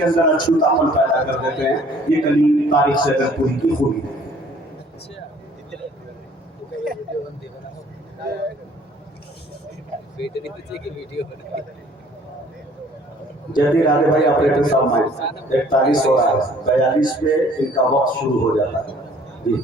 उसके अंदर अछूतापन पैदा कर देते हैं। ये कलीम तारीख से अगर पूरी की खूबी है। जल्दी राधे भाई ऑपरेटर साहब में 41 हो रहा है, 42 पे इनका वक्त शुरू हो जाता है जी।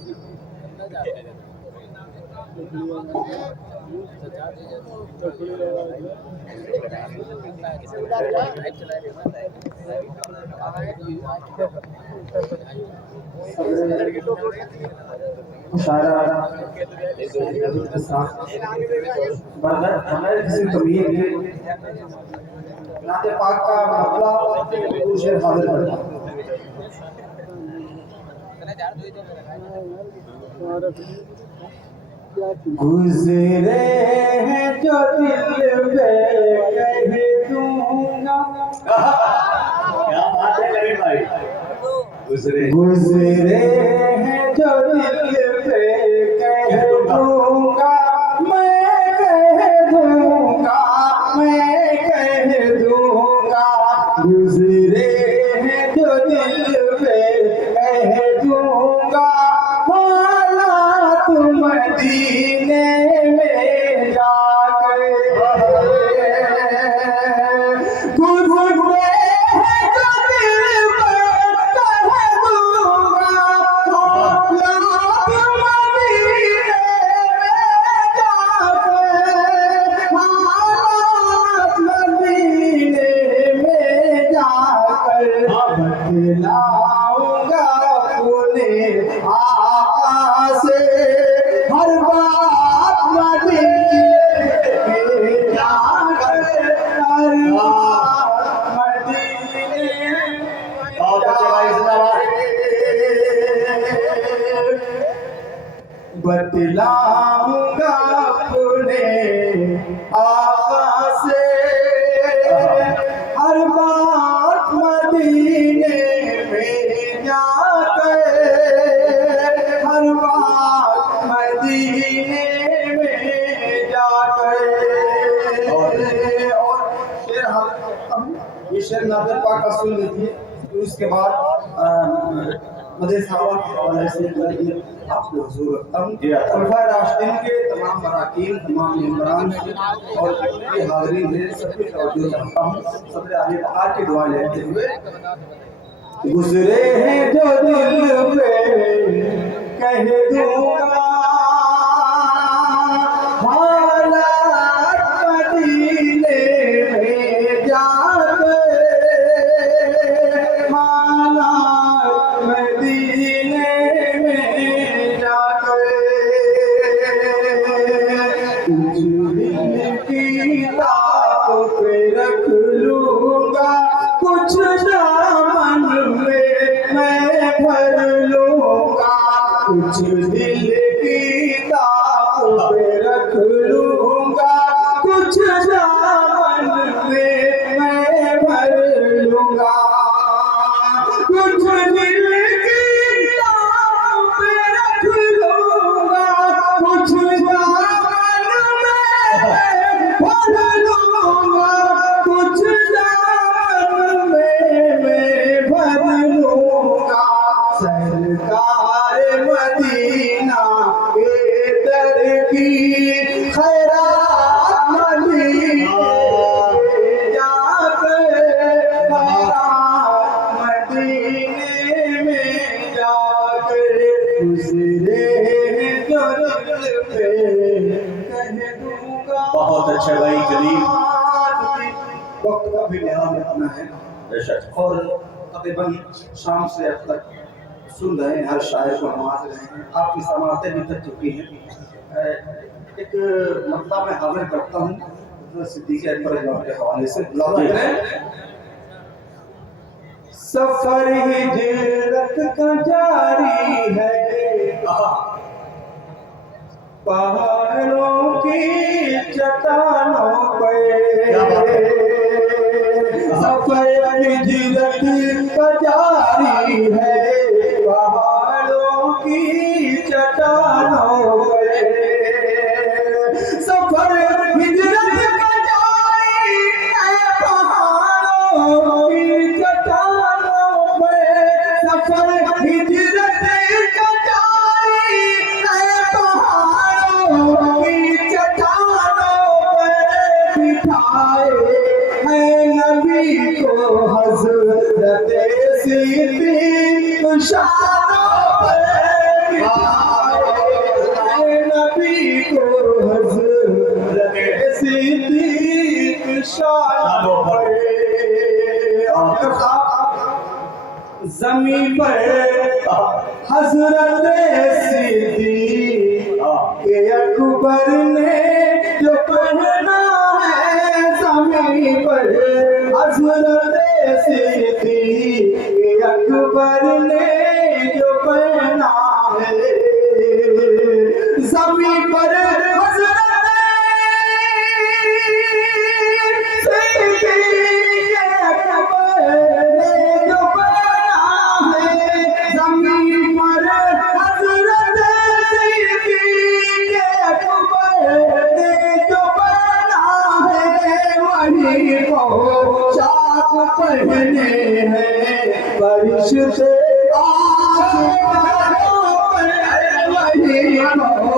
नाते पाक का मामला दूसरे हाजिर करना। गुजरे हैं जो दिल पे कह दूंगा। क्या बात है करीम भाई। गुजरे हैं जो दिल पे कह दूंगा, मैं कह दूंगा, मैं कह दूंगा। गुजरे हैं जो दिल पे कह दूंगा, हालात मदीने में जाकर गुजरे हैं जो दिल पे कह दूंगा, हालात मदीने में जाकर, हालात मदीने में जाकर बतलाऊंगा अपने आका से हर बात मदीने में जाकर, हर बात मदीने में बतलाऊंगा अपने आका से हर बात मदीने में जाकर, हर बात मदीने में जाकर। और ये शेर नादर पाक का सुन लीजिए, तो उसके बाद मदे साहब के हवाले से आपको हुजूर रखता हूँ। खुलफाए राशिदीन के तमाम अरकान, तमाम मेंबरान और जितने हाज़रीन हैं सबकी तवज्जो चाहता हूँ। सबसे आगे बहार की दुआ लेते हुए, गुजरे हैं जो दिल पे कह दूंगा, हालात मदीने में जाकर, हालात मदीने में जाकर। कुछ दिल की ताक पे रख लूंगा, कुछ दामन में मैं भर लूंगा, कुछ दिल की ताक पे रख लूंगा, कुछ दामन में मैं भर लूंगा, कुछ दिल की ताक पे रख लूंगा, कुछ दामन में भर लूंगा, कुछ दामन में मैं भर लूंगा। सरकार मदीना के दर की खैरात मदीने में जाकर, खैरात मदीने में जाकर। गुजरे जो दिल पे कह दूंगा। बहुत अच्छा भाई करीम। वक्त का भी ध्यान रखना है बेशक। और तकरीबन शाम से अब तक सुन रहे हैं, हर शायर को नवाज रहे हैं, आपकी समातें भी तक चुकी हैं। एक मसला मैं हाजिर करता हूँ सिद्दीक़ अकबर के हवाले से। सफर हिजरत का जारी है, पहाड़ों की चट्टानों पे, सफर हिजरत का जारी है, पहाड़ों की चट्टानों पे, सफर हिजरत का जारी है, पहाड़ों की चट्टानों हजरत सिद्दीक़ शानों पर नबी को हजरत सिद्दीक़ शानों पर ज़मीन पर हजरत सिद्दीक़ अकबर ने जो पहना है, ज़मीन पर हजरत सिद्दीक़ अकबर ने जो पहना है, ज़मीन पर हजरत सिद्दीक़ अकबर ने जो पहना है, ज़मीन पर हजरत सिद्दीक़ अकबर ने जो पहना है, वही को चाक पहने हैं फरिश्ते आसमानों पर, वही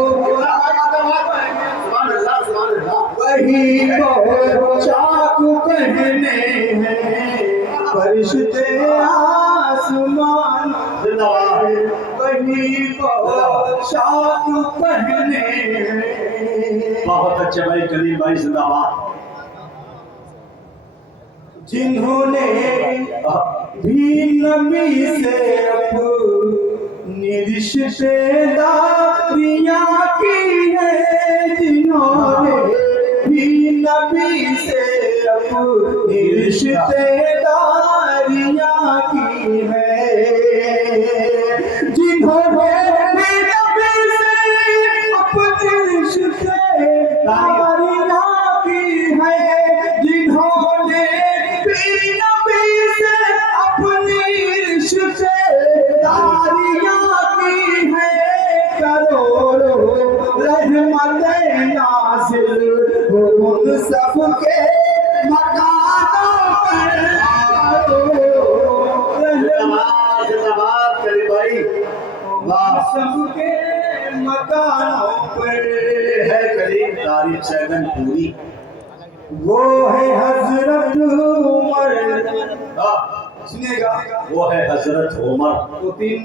को चाक पहने हैं फरिश्ते आसमान, वही को चाक पहने हैं। बहुत अच्छे भाई, कलीम भाई जिंदाबाद। जिन्होंने भी नबी से अपनी रिश्तेदारियां की है, जिन्होंने भी नबी से अपनी रिश्तेदारियां की है, जिन्होंने भी नबी से अपनी रिश्तेदारियां की है, जिन्होंने नबी से अपनी रिश्तेदारियां की है, करोड़ों रहमतें नाज़िल हो उन सबके मकानों पर, जिंदाबाद कलीम भाई, वाह। सबके मकानों पर है कलीम तारीफ सैगन पूरी। वो है हजरत उमर, सुनिएगा, वो है हजरत उमर। तो 3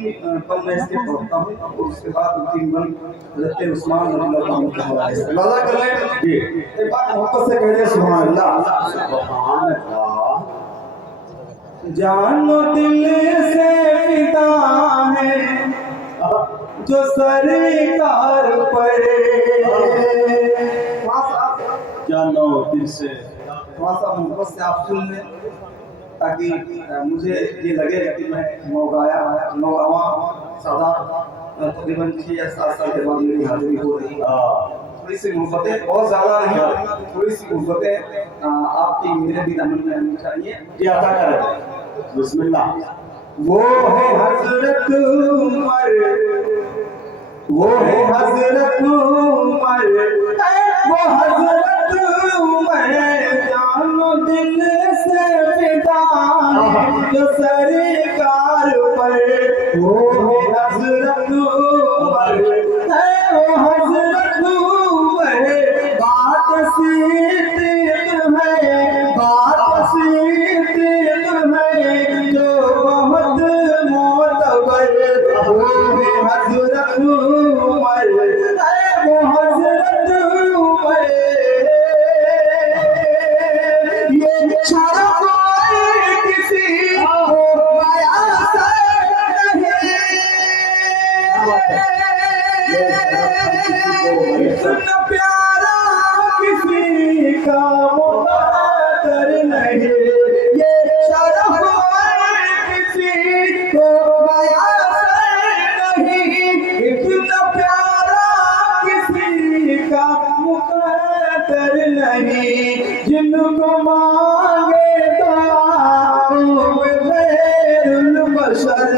पल मैं इसके पढ़ता हूँ और उसके बाद 3 पल हजरत उस्मान रज़ियल्लाहु अन्हु का हवाला है। इजाज़त कर लें जी, एक बात मोहब्बत से कह दे सुभान अल्लाह। सुभान अल्लाह। जानो दिल से फिदा है जो सरकार पर, जानो दिल से, थोड़ा सा मोहब्बत से आप सुन लें ताकि मुझे ये लगे कि मैं नौगावा सादा तकरीबन 6 या 7 साल के बाद मेरी हाजिरी हो रही है। थोड़ी सी मोहब्बतें, बहुत ज़्यादा नहीं, थोड़ी सी मोहब्बतें आपकी मेरे भी दामन में आनी चाहिए। ये अता करें। बिस्मिल्लाह। वो है हजरत उमर, वो है हजरत उमर, वो हजरत उमर, जानो दिल से फिदा जो सरकार पर, वो है हजरत उमर, वो हजरत उमर, बात सिद्दीक़ है, बात सिद्दीक़ है जो बहुत मोतबर, वो है हजरत उमर, वो हजरत उमर, ये शरफ किसी को मयसर नहीं, इतना प्यारा किसी का मुक़द्दर नहीं, ये शरफ किसी को मयसर नहीं, इतना प्यारा किसी का मुक़द्दर नहीं, जिनको मांगे खैरुल बशर,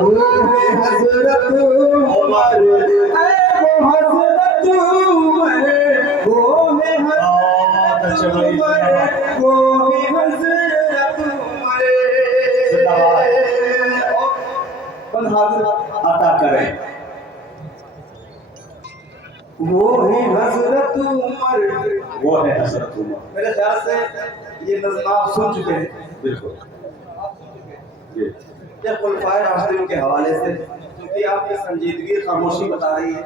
वो है हजरत उमर, वो हजरत उमर, वो है हजरत उमर, वो है हजरत उमर। कौन हाजिर अता करें। वो है हजरत उमर, वो है हजरत उमर। मेरे ख्याल से ये नज़्म आप सुन चुके हैं। बिल्कुल। जी या खुलफाए राशिदीन के हवाले से, क्योंकि आपकी संजीदगी खामोशी बता रही है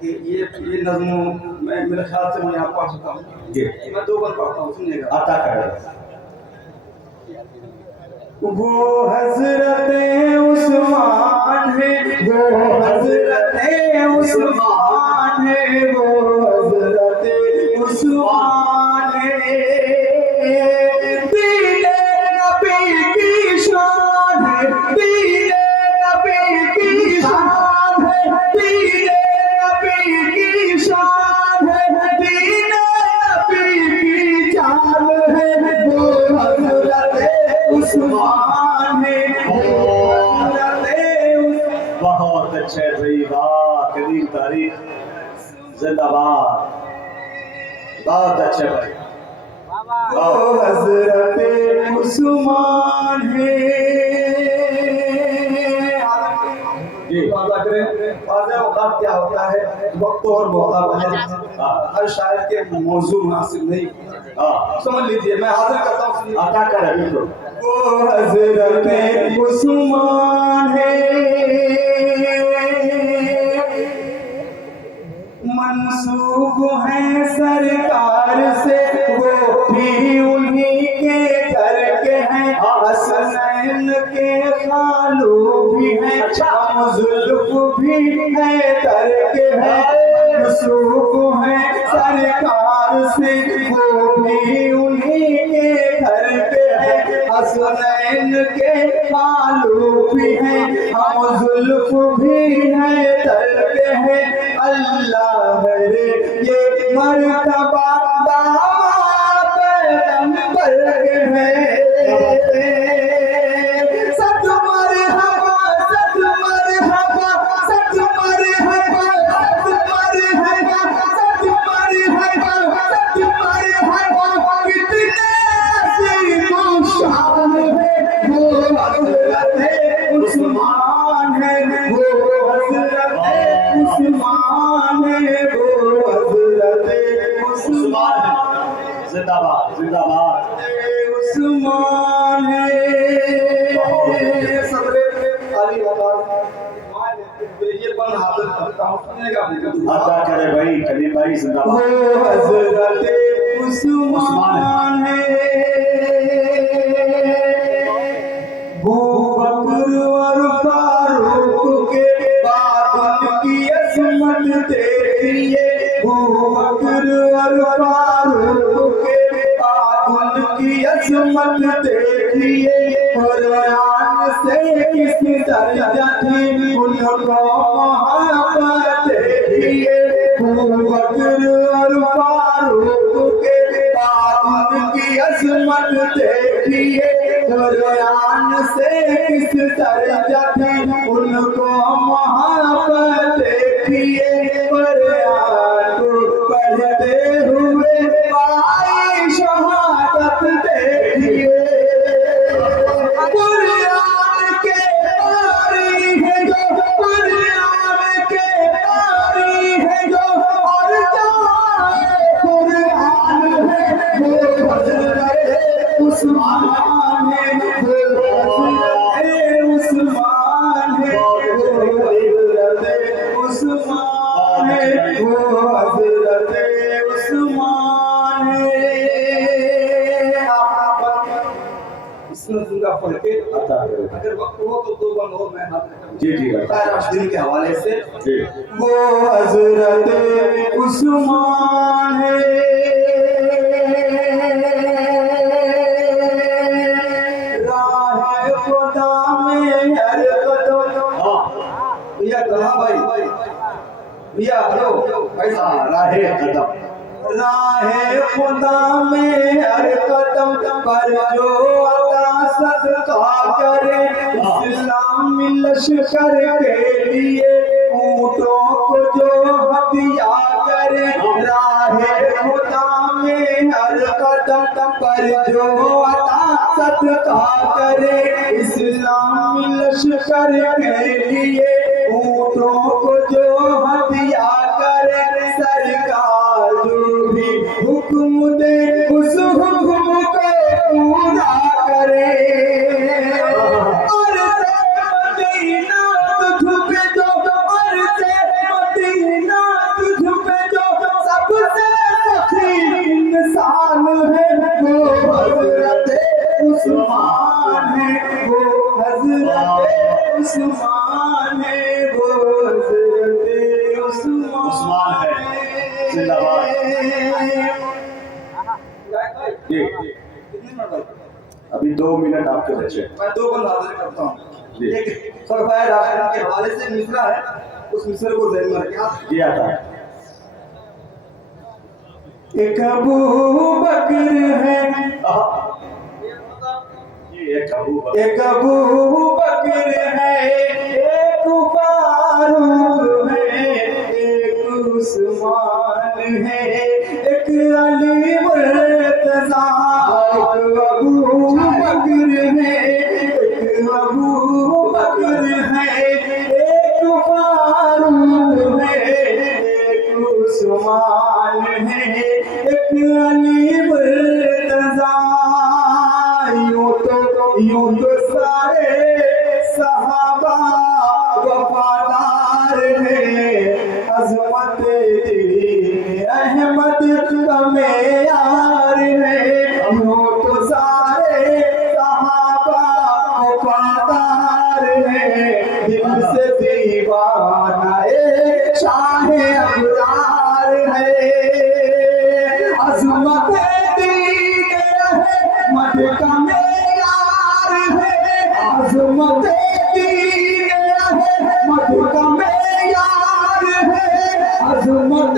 कि ये नज़्म मैं मेरे ख्याल से मैं यहाँ पढ़ चुका हूँ। जी मैं दो बार पढ़ता हूँ, सुनिएगा। अता करें। वो हजरत उस्मान है, वो हजरत उस्मान है, वो हजरत उस्मान है। दीने नबी की शान है, दीने नबी की शान है, दीने नबी की शान है, दीने नबी की जान है। वो हजरत उस्मान है, बहुत अच्छे भाई, वाह करीम तारीख, जिंदाबाद, बहुत अच्छे भाई। वो हजरत उस्मान है। जी वाज़ेह औक़ात क्या होता है, वक्त और मौका है। हर शायर के मौजू मुनासिब नहीं, हाँ समझ लीजिए। मैं हाजिर करता हूँ, सुनिए। अता करें बिल्कुल। वो हजरत उस्मान है, मंसूब है सरकार से, वो भी उन्हीं के घर के हैं। हसनैन के खालू भी हैं, जुल्फ भी है दर के हैं। मंसूब है सरकार से, वो भी उन्हीं के घर के हैं। हसनैन के खालू भी हैं, हम जुल्फ भी है दर के हैं। अल्लाह रे ये मर्तबा दामाद पैगंबर है। सत मरहबा, सत मरहबा, सत मरहबा, सत मरहबा, सत मरहबा, सत मरहबा। कितने अजीम शान है, वो हज़रत उस्मान है, वो हज़रत उस्मान है, वो हज़रत उस्मान है। जिंदाबाद जिंदाबाद। उस्मान है। सदरे खाली आवाज ये बन हाजिर करता हूँ, सुनिएगा। अता करें भाई करीम भाई, जिंदाबाद। वो हज़रत उस्मान है। अबू बकर और फारूक के बाद उनकी अज़मत देखिए। अबू बकर और फारूक के बाद उनकी अज़मत देखिए। कुरान से किस दर्जा थी उनको मोहब्बत देखिए। अबू बकर और फारूक के बाद उनकी अज़मत देखिए। कुरान से किस दर्जा थी उनको मोहब्बत देखिए। कुरान को पढ़ते हुए पाई शहादत देखिए। कुरान के पारी है जो, कुरान के पारी है जो, और जाए कुरान है वो हज़रत उस्मान है, वो हज़रत उस्मान है, वो हज़रत उस्मान है, वो हज़रत उस्मान है। इसमें दूंगा पढ़ के, अता करें। अगर वक्त हो तो दो बंद हो, मैं हाथ रखूंगा। जी जी खुलफाए राशिदीन के हवाले से। जी वो हज़रत उस्मान है। राह खुदा में हर कदम, हाँ भैया कहाँ भाई, भैया हेलो भाई साहब। हाँ, राहे कदम, राह खुदा में हर कदम पर जो अता सदका करे। इस्लामी लश्कर के लिए ऊँटों को जो हदिया करे। राह खुदा में हर कदम पर जो अता सदका करे। इस्लामी लश्कर के लिए ऊँटों को जो हदिया करे। सरकार जो भी हुक्म दे उस हुक्म को पूरा करे। उस्मान है, वो हज़रत उस्मान है, जिंदाबाद। जी, अभी 2 मिनट आपके बचे। मैं 2 को नाज़िल करता हूँ। जी। एक खलफाए राशिदीन के हवाले से मिसरा है, उस मिसरे को ज़हन में रखिए। दिया था। एक अबू बकर है, एक अबू बकर है, एक फारूक है, एक उस्मान है, एक अली मुर्तज़ा। एक अबू बकर है, एक अबू बकर है, एक फारूक है, एक उस्मान है, एक अली मुर्तज़ा। यूं तो सारे सहाबा वफादार हैं, अज़मत दीन अहमद का मेयार है। यूं तो सारे सहाबा वफादार हैं, दिल से दीवाना शाह अबरार है। अज़मत दीन अहमद का अज़मत दीन अहमद का मेयार है, अज़मत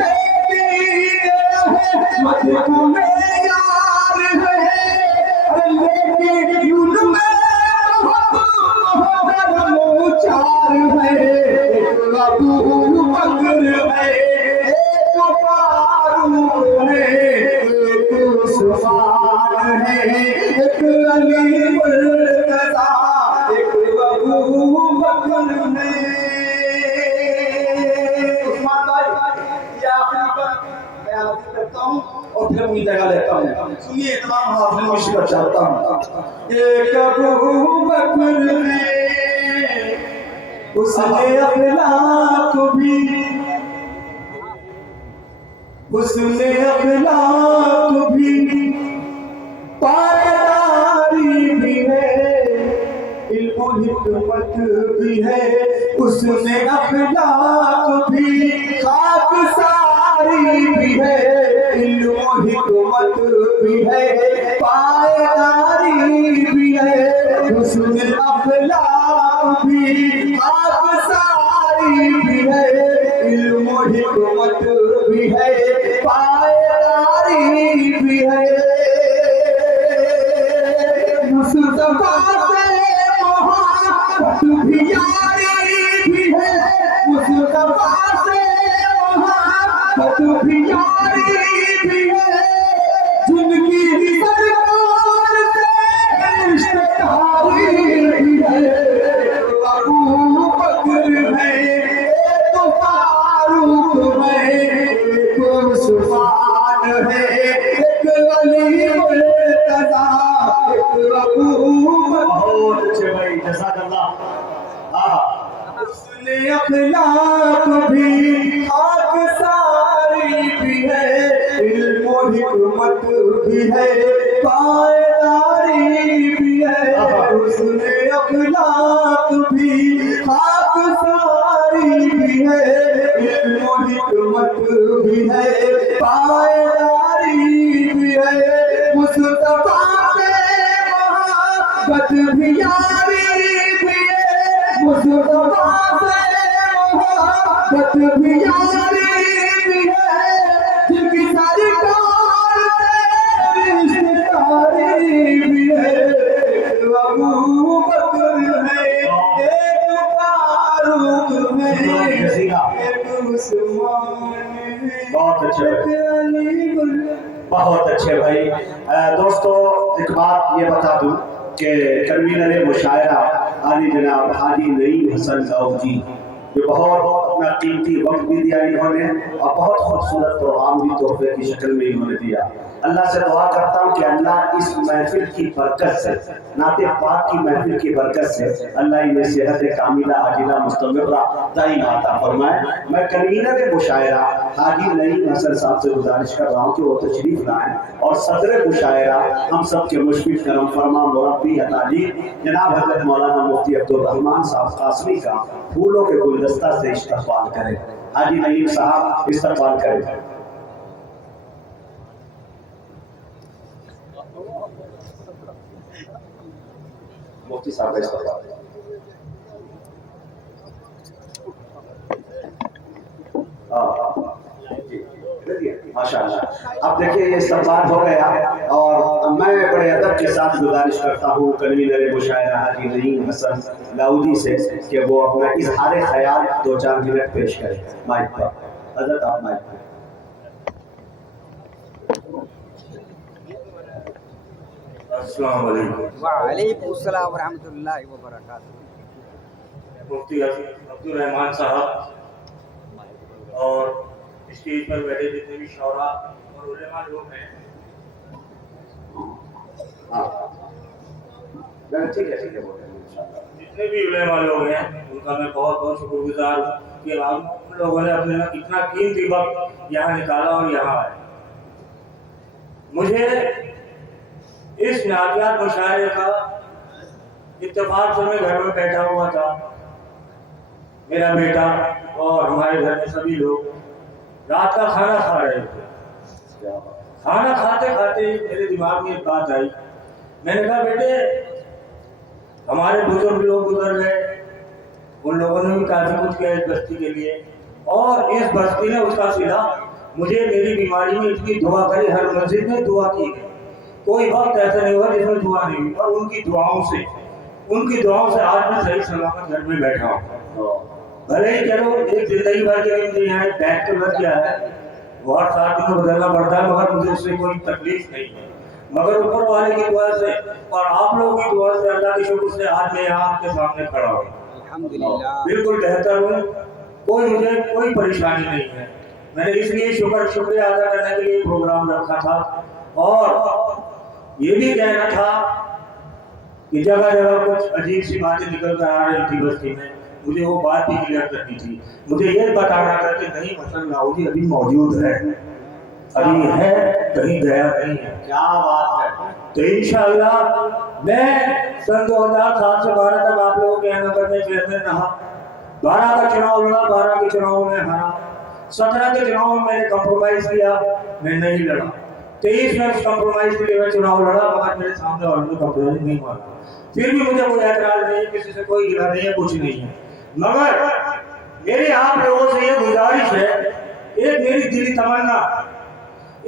दीन अहमद का मेयार है। लेकिन उनमें बहुत चार है, एक अबू बकर है, एक फारूक है, एक उस्मान है, एक अली मुर्तज़ा, एक अबू बकर है। उस्मान भाई, ये आखिरी पर मैं आरज़ करता हूँ और फिर अपनी जगह लेता हूँ। सुनिए, तमाम हाज़िरीन में शिकवा चाहता हूँ। एक अबू बकर है, उसने अखलाक भी, उसने अखलाक भी, पायदारी भी है, इल्म हिकमत भी है। उसने अखलाक भी, खाकसारी भी है, इल्म हिकमत भी है, पायदारी भी है। उसने अखलाक भी, खाकसारी भी है, इल्म हिकमत भी है, पायदारी भी है। मुस्तफा से मोहब्बत भी यारी भी है, मुस्तफा से मोहब्बत भी यारी भी है। जिनकी सरकार से रिश्तेदारी भी है, अबू बकर है, एक फारूक है, एक उस्मान है, एक अली मुर्तज़ा, एक अबू बकर। बहुत अच्छे भाई, जज़ाकल्लाह। उसने अखलाक भी, खाकसारी भी है, इल्म हिकमत भी है, पायदारी भी है। उसने अखलाक भी, खाकसारी भी है, इल्म हिकमत भी है, पायदारी भी है। मुस्तफा से मोहब्बत भी यारी भी है, मुस्तफा से मोहब्बत भी यारी भी है। जिनकी सरकार से रिश्तेदारी भी है, अबू बकर है, एक फारूक है, एक उस्मान है, बहुत अच्छे एक अली मुर्तज़ा। बहुत अच्छे भाई। दोस्तों, एक बात ये बता दूं कि कन्वीनर मुशायरा आली जनाब हाजी नईम हसन साहब जी, जो बहुत अपना कीमती वक्त भी दिया इन्होंने और बहुत खूबसूरत प्रोग्राम भी तोहफे की शक्ल में इन्होंने दिया। अल्लाह से दुआ करता हूँ कि अल्लाह इस महफिल की बरकत से, नाते पाक की महफिल की बरकत से अल्लाह इन्हें सेहत कामिला आजिला मुस्तमिर्रा दायम अता फरमाए। मैं कन्वीनर मुशायरा हाजी नईम हसन साहब से गुजारिश कर रहा हूँ कि वो तशरीफ लाएं और सदर मुशायरा हम सब के मुशफिक करम फरमा मुरब्बी तालीम जनाब हजरत मौलाना मुफ्ती अब्दुल रहमान साहब कासमी का फूलों के गुलदस्ता से इस्तकबाल करें। हाजी नईम साहब इस्तकबाल करें। मुफ्ती साहब का इस्तकबाल। माशाअल्लाह। अब देखिए ये इस्तकबाल हो गया और मैं बड़े अदब के साथ गुजारिश करता हूँ कन्वीनर मुशायरा हाजी नईम हसन लाउदी से कि वो अपना इजहार ख्याल 2-4 मिनट पेश करें। माइक पर हजरत, आप माइक पर। अस्सलाम वालेकुम। वालेकुम अस्सलाम व रहमतुल्लाहि व बरकातहू। मुफ्ती अब्दुल रहमान साहब और स्टेज पर बैठे जितने भी शौरा और उलेमा लोग हैं, जितने भी उलेमा लोग हैं उनका मैं बहुत बहुत शुक्रगुजार हूँ कि आप उन लोगों ने अपने इतना कीमती वक्त यहाँ निकाला और यहाँ आए। मुझे इस नातियात मुशायरे का इत्तेफाक से मैं घर में बैठा हुआ था, मेरा बेटा और हमारे घर में सभी लोग रात का खाना खा रहे थे। खाना खाते खाते मेरे दिमाग में एक बात आई। मैंने कहा बेटे, हमारे बुजुर्ग लोग गुजर गए, उन लोगों ने भी काफी कुछ किया इस बस्ती के लिए और इस बस्ती ने उसका सिला मुझे मेरी बीमारी में इतनी दुआ करी, हर मस्जिद में दुआ की गई, कोई वक्त ऐसा नहीं हुआ जिसमें दुआ नहीं हुई। और उनकी दुआओं से आज मैं सही सलामत घर में बैठा हूँ। भले ही चलो एक जिंदगी भर के लिए मुझे यहाँ बैग तो लग गया है, बहुत साथ में बदलना पड़ता है, मगर मुझे उससे कोई तकलीफ नहीं है। मगर ऊपर वाले की दुआ से और आप लोगों की दुआ से, अल्लाह के शुक्र से आज मैं यहाँ आपके सामने खड़ा हूँ। अल्हम्दुलिल्लाह, बिल्कुल बेहतर हूँ, मुझे कोई परेशानी नहीं है। मैंने इसलिए शुक्रिया अदा करने के लिए प्रोग्राम रखा था और ये भी कहना था कि जगह जगह कुछ अजीब सी बातें निकल कर आ रही थी बस्ती में, मुझे वो बात भी क्लियर करनी थी। मुझे ये बताना था कि नहीं हसन लाहौरी अभी मौजूद है, अभी है, कहीं गया नहीं है। क्या बात है। तो इंशाअल्लाह मैं सन 2007 से 12 तक आप लोगों के नगर में चेयरमैन रहा। 12 का चुनाव लड़ा, 12 के चुनाव में हारा, 17 के चुनाव में मैंने कंप्रोमाइज किया, मैं नहीं लड़ा। 23 में कंप्रोमाइज के लिए मैं चुनाव लड़ा, मगर मेरे सामने वालों ने कंप्रोमाइज नहीं माना। फिर भी मुझे कोई ऐतराज नहीं, किसी से कोई गिला नहीं है, कुछ नहीं है। मगर मेरी आप लोगों से ये गुजारिश है, एक मेरी दिली तमन्ना,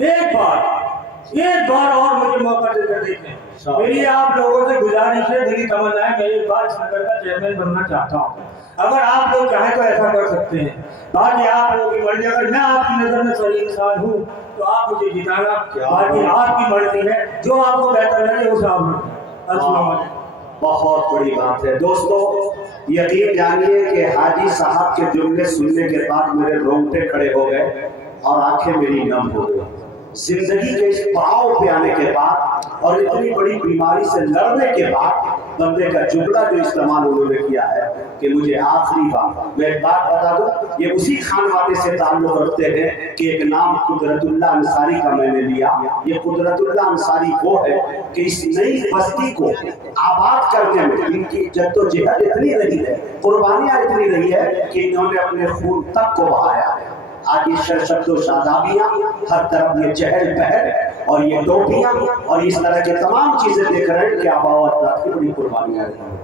एक बार और मुझे मौका देकर देखें। मेरी आप लोगों से गुजारिश है, दिली तमन्ना है, मैं एक बार इस नगर का चेयरमैन बनना चाहता हूँ। अगर आप लोग चाहें तो ऐसा कर सकते हैं। बाकी आप लोगों की मर्जी, अगर मैं आपकी नजर में सही इंसान हूँ तो आप मुझे जिताना, बाकी आपकी मर्जी है, जो आपको बेहतर लगे उसे आप लोग। अस्सलाम वालेकुम। बहुत बड़ी बात है दोस्तों, यकीन जानिए कि हाजी साहब के जुमले सुनने के बाद मेरे रोंगटे खड़े हो गए और आंखें मेरी नम हो गई। जिंदगी के इस पड़ाव पे आने के बाद और इतनी बड़ी बीमारी से लड़ने के बाद बंदे का जुमला जो इस्तेमाल उन्होंने किया है कि मुझे आखिरी बार मैं एक बात बता दूं, ये उसी खानवादे से ताल्लुक रखते हैं कि एक नाम कुदरतुल्लाह अंसारी का मैंने लिया। ये कुदरतुल्लाह अंसारी वो है कि इस नई बस्ती को आबाद करने में इनकी जद्दोजहद इतनी रही है, कुर्बानियां इतनी रही है कि इन्होंने अपने खून तक को बहाया है। आज ये शर्शब्दो शादाबियां, हर तरफ ये चहल पहल और ये टोपियां और इस तरह के तमाम चीजें देख रहे हैं कि आबाद की बड़ी कुर्बानियां रही हैं।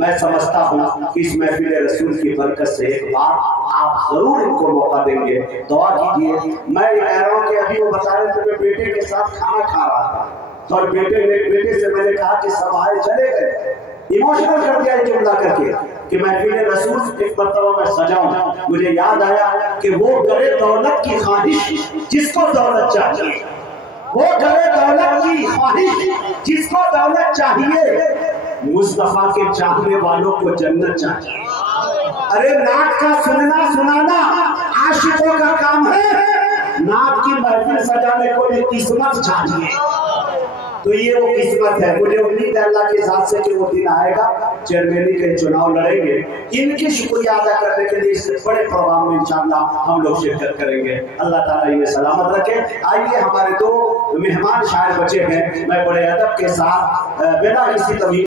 मैं समझता हूँ कि इस महफिल रसूल की बरकत से एक बार आप जरूर इनको मौका देंगे, दुआ कीजिए। मैं ये कह रहा हूँ कि अभी वो बता रहे थे मैं बेटे के साथ खाना खा रहा था और बेटे से मैंने कहा कि सब आए चले गए, इमोशनल कर दिया जुमला करके कि महफिल रसूल एक मरतबा मैं सजाऊं। मुझे याद आया कि वो करे दौलत की ख्वाहिश जिसको दौलत चाहिए, वो करे दौलत की ख्वाहिश जिसको दौलत चाहिए, मुस्तफा के चाहने वालों को जन्नत चाहिए। अरे नात का सुनना सुनाना आशिकों का काम है, नात की महफिल सजाने को भी किस्मत चाहिए। तो ये वो किस्मत है। मुझे उम्मीद है अल्लाह के साथ से कि वो दिन आएगा, चेयरमैनी के चुनाव लड़ेंगे, इनकी शुक्रिया अदा करने के लिए इस बड़े प्रोग्राम में इंशाअल्लाह हम लोग शिरकत करेंगे। अल्लाह ताला इन्हें सलामत रखे। आइए, हमारे दो मेहमान शायर बचे हैं, मैं बड़े अदब के साथ बिना किसी कमी